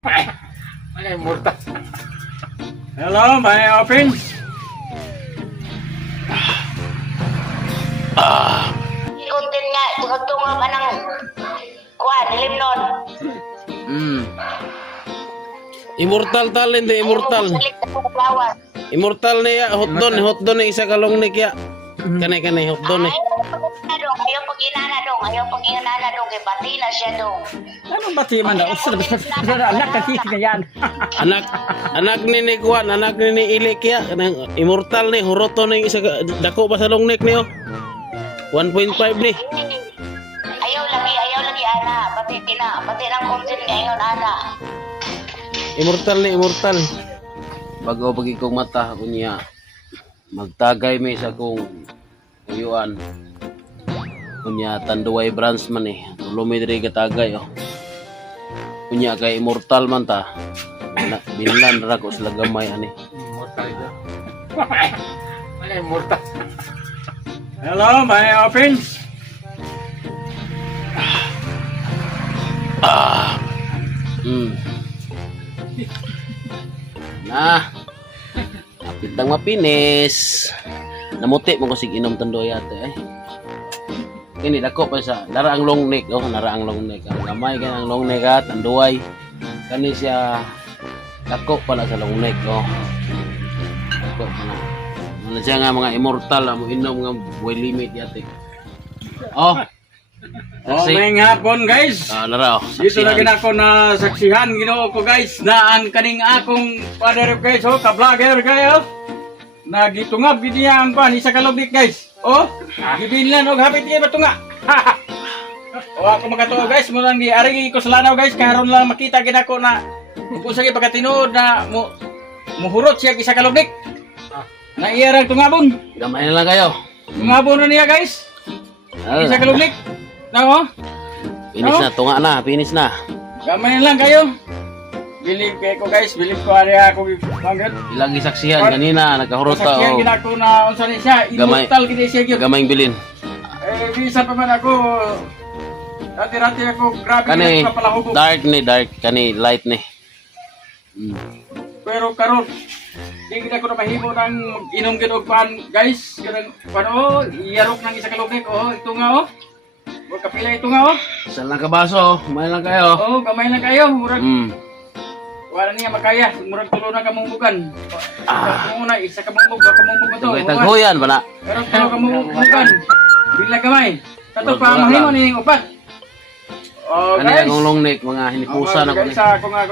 Ano yung murta? Hello, may open? Content nga, tungod-tungod ka ng kuwan, limnon. Immortal talent eh, immortal. Immortal niya, hotdon ni isa kalong ni kaya. Kanay hotdon eh. Ayaw pag inana dong, kay bati na siya dong. Anong bati man daw? Anak kasi yan. Anak ni Kuan, anak ni Ilik ya, kanang immortal ni Horoto ni isa dako ba sa long neck niyo? 1.5 ni. Ayaw lagi ana, pati ng content ngayon ana. Immortal ni immortal. Bago pagi kong mata kunya. Magtagay may sa kong uyuan. Kunya tanduay branch man eh. Tulumi diri katagay oh. Kunya kay immortal man ta. Binlan ra ko sila gamay ani. Immortal ito. Ano yung murta? Hello, may open? Nah. Apit lang mapinis. Namuti mo ko sig inom tanduay ate ay. Kini dako pa sa nara ang long neck oh, nara ang long neck. Ang gamay kan ang long neck at tanduay. Kani siya dako pala sa long neck oh. Dako pala. Ano siya nga mga immortal mo inom nga buhay limit yate. Oh. Oh, may hapon guys. Nara oh. Dito lagi na ako na saksihan Ginoo ko guys na ang kaning akong father guys oh, ka-vlogger kayo. Nagitungab gid niya ang pan isa ka lobik guys. Oh, gibinlan og hapit kay batunga. O ako magatuo guys, mo lang di ari ko sa lanaw guys karon lang makita gid ako na kung sa pagkatinuod na muhurot siya isa ka lobik. Na iya ra tungabon. Gamay na lang kayo. Tungabon na niya guys. Isa ka lobik. Nako. Finish na, tunga na, finish na. Gamay lang kayo. Believe ko guys, believe ko ari ako manggat. Ilang isaksihan kanina, nagkahurot ta Saksihan oh. ginako na unsa ni siya, immortal gid siya gyud. Gamayng bilin. Bisa pa man ako. Dati ako grabe Kani na palahubog. dark, kani light ni. Pero karon di gid ako na mahimo nang inom gid og pan guys, kanang pano iyarok nang isa ka lubik oh, ito nga oh. Mo kapila ito nga oh. Saan lang ka baso, may lang kayo. Oh, gamay lang kayo, murag. Wala niya makaya, murag tulo na kamumugan. Una isa ka mumug to. May taghuyan ba na? Pero tulo ka mumugan. Bila gamay. Tato pa mahimo ni upat. Oh, Kani guys. akong long neck, mga hinipusa na ko ni. Guys, ako nga